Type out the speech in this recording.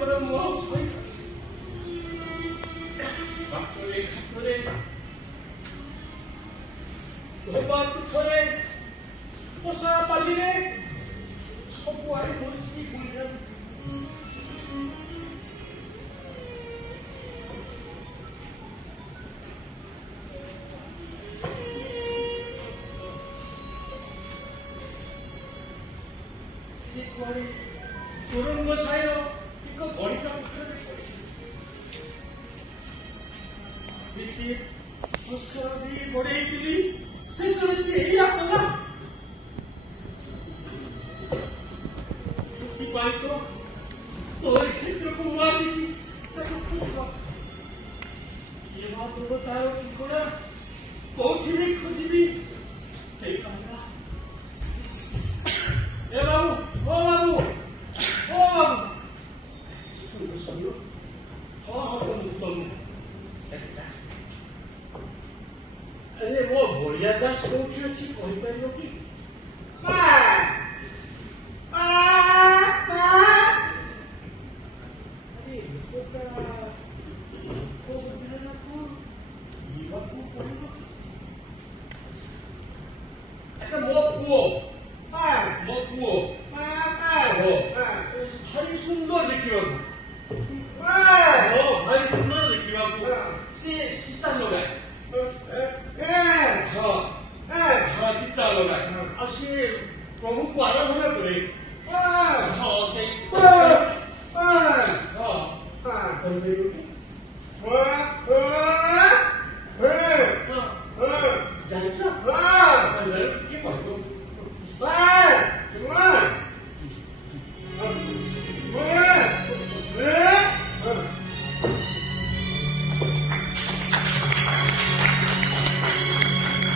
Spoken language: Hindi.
पर मोह 그래 로바트 털에 호사 빨리네 서부아의 모르지 공연 시리코아리 저런 거 사요 이거 머리가 붙어야 Bitti, उसका भी बड़े दिली से यही आपका सिद्धि पाई तो क्षेत्र को वासी थी तब पूछा ये बात तो बताओ कि कोड़ा कोठी में खुदी भी नहीं पाएगा ए बाबू ओ बाबू सुनो हाँ तुम अरे वो बढ़िया दास कोठी अच्छी कोई पर होगी अरे इसको बदलना को ये को पड़ेगा अच्छा मो कुओ भारी सुंदर देखिବାକୁ भारी सुंदर देखिବାକୁ से चित्ता लगा हाँ चित्ता लगा और से प्रभु को आराधना करे हाँ से जानिଛ